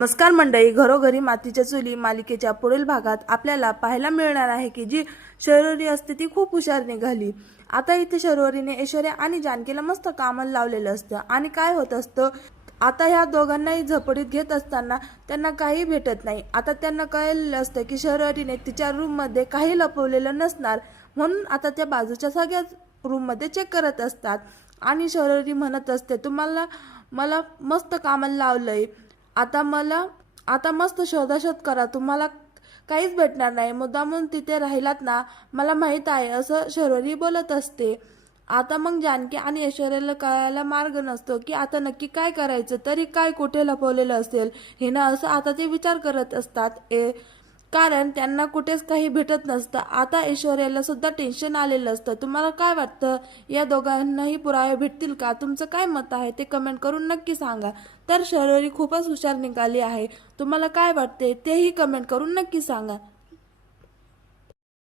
नमस्कार मंडळी, घरोघरी मातीच्या चुली मालिकेच्या पुढील भागात आपल्याला पाहायला मिळणार आहे की जी शर्वरी असते ती खूप हुशार निघाली। आता इथे शर्वरीने ऐश्वर्या आणि जानकीला मस्त कामाला लावलेलं असतं आणि काय होत असतं, आता ह्या दोघांनाही झपडीत घेत असताना त्यांना काही भेटत नाही। आता त्यांना कळलेलं असतं की शर्वरीने तिच्या रूम मध्ये काही लपवलेलं नसणार, म्हणून आता त्या बाजूच्या सगळ्याच रूम मध्ये चेक करत असतात आणि शर्वरी म्हणत असते, तुम्हाला मला मस्त कामाला लावलंय, आता मस्त शोधाशोध करा, तुम्हाला काहीच भेटणार नाही, मुद्दामून तिथे राहिलात ना, मला माहित आहे, असं शर्वरी बोलत असते। आता मग जानकी आणि ऐश्वर्याला कळायला मार्ग नसतो की आता नक्की काय करायचं, तरी काय कुठे लपवलेलं असेल हे ना, असं आता ते विचार करत असतात कारण त्यांना कुठेच काही भेटत नसतं। आता ऐश्वर्याला सुद्धा टेन्शन आलेलं असतं। तुम्हाला काय वाटतं, या दोघांनाही पुरावे भेटतील का? तुमचं काय मत आहे ते कमेंट करून नक्की सांगा। तर शर्वरी खूपच हुशार निघाली आहे, तुम्हाला काय वाटते तेही कमेंट करून नक्की सांगा।